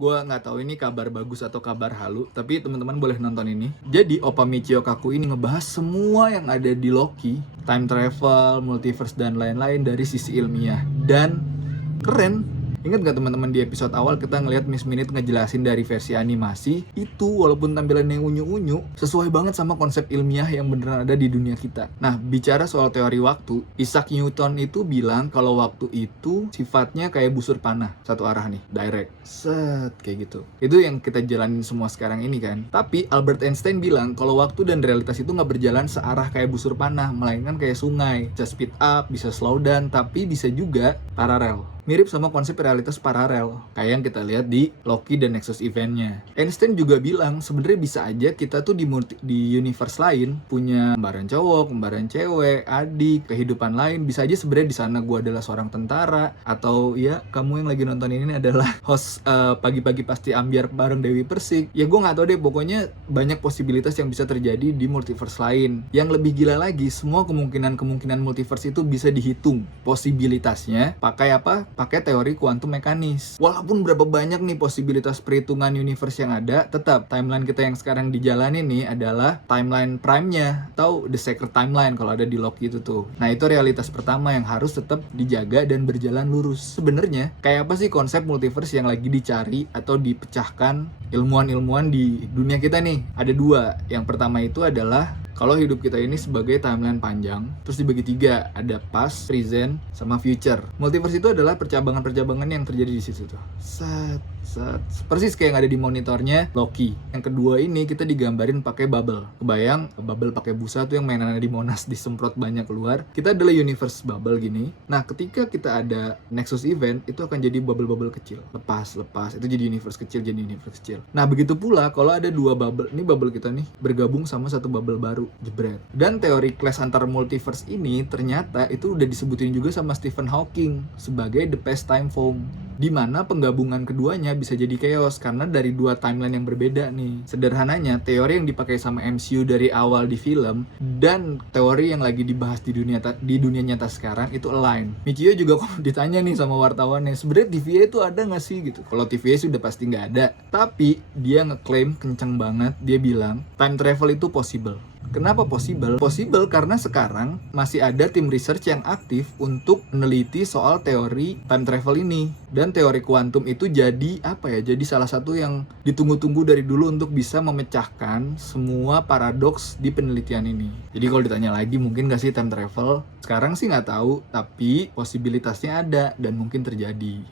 Gue nggak tahu ini kabar bagus atau kabar halu, tapi teman-teman boleh nonton ini. Jadi Oppa Michio Kaku ini ngebahas semua yang ada di Loki, time travel, multiverse dan lain-lain dari sisi ilmiah. Dan keren. Ingat gak teman-teman di episode awal kita ngelihat Miss Minute ngejelasin dari versi animasi itu walaupun tampilannya unyu-unyu sesuai banget sama konsep ilmiah yang beneran ada di dunia kita. Nah, bicara soal teori waktu, Isaac Newton itu bilang kalau waktu itu sifatnya kayak busur panah, satu arah nih, direct, set, kayak gitu. Itu yang kita jalanin semua sekarang ini kan. Tapi Albert Einstein bilang kalau waktu dan realitas itu nggak berjalan searah kayak busur panah, melainkan kayak sungai, bisa speed up, bisa slow down, tapi bisa juga paralel. Mirip sama konsep realitas paralel, kayak yang kita lihat di Loki dan Nexus eventnya. Einstein juga bilang sebenarnya bisa aja kita tuh di universe lain punya kembaran cowok, kembaran cewek, adik, kehidupan lain. Bisa aja sebenarnya di sana gue adalah seorang tentara, atau ya kamu yang lagi nonton ini adalah host pagi-pagi pasti ambiar bareng Dewi Persik. Ya gue nggak tahu deh, pokoknya banyak posibilitas yang bisa terjadi di multiverse lain. Yang lebih gila lagi, semua kemungkinan multiverse itu bisa dihitung posibilitasnya. Pakai apa? Pakai teori kuantum mekanis. Walaupun berapa banyak nih posibilitas perhitungan universe yang ada, tetap timeline kita yang sekarang dijalani nih adalah timeline prime-nya atau the sacred timeline kalau ada di Loki itu tuh. Nah, itu realitas pertama yang harus tetap dijaga dan berjalan lurus. Sebenarnya kayak apa sih konsep multiverse yang lagi dicari atau dipecahkan ilmuwan-ilmuwan di dunia kita nih? Ada dua. Yang pertama itu adalah kalau hidup kita ini sebagai timeline panjang, terus dibagi tiga, ada past, present, sama future. Multiverse itu adalah percabangan-percabangan yang terjadi di situ tuh. Set, persis kayak yang ada di monitornya Loki. Yang kedua ini kita digambarin pakai bubble. Kebayang bubble pakai busa tuh yang mainannya di Monas disemprot banyak keluar. Kita adalah universe bubble gini. Nah, ketika kita ada Nexus event, itu akan jadi bubble-bubble kecil. Lepas, itu jadi universe kecil, Nah, begitu pula kalau ada dua bubble. Ini bubble kita nih bergabung sama satu bubble baru. Jebret. Dan teori clash antar multiverse ini ternyata itu udah disebutin juga sama Stephen Hawking sebagai the space-time foam, di mana penggabungan keduanya bisa jadi chaos karena dari dua timeline yang berbeda nih. Sederhananya, teori yang dipakai sama MCU dari awal di film dan teori yang lagi dibahas di dunia nyata sekarang itu align. Michio juga kalau ditanya nih sama wartawannya, sebenarnya TVA itu ada nggak sih gitu? Kalau TVA sudah pasti nggak ada. Tapi dia ngeklaim kenceng banget, dia bilang time travel itu possible. Kenapa possible? Possible karena sekarang masih ada tim research yang aktif untuk meneliti soal teori time travel ini. Dan teori kuantum itu jadi Jadi salah satu yang ditunggu-tunggu dari dulu untuk bisa memecahkan semua paradoks di penelitian ini. Jadi kalau ditanya lagi mungkin gak sih time travel? Sekarang sih nggak tahu, tapi posibilitasnya ada dan mungkin terjadi.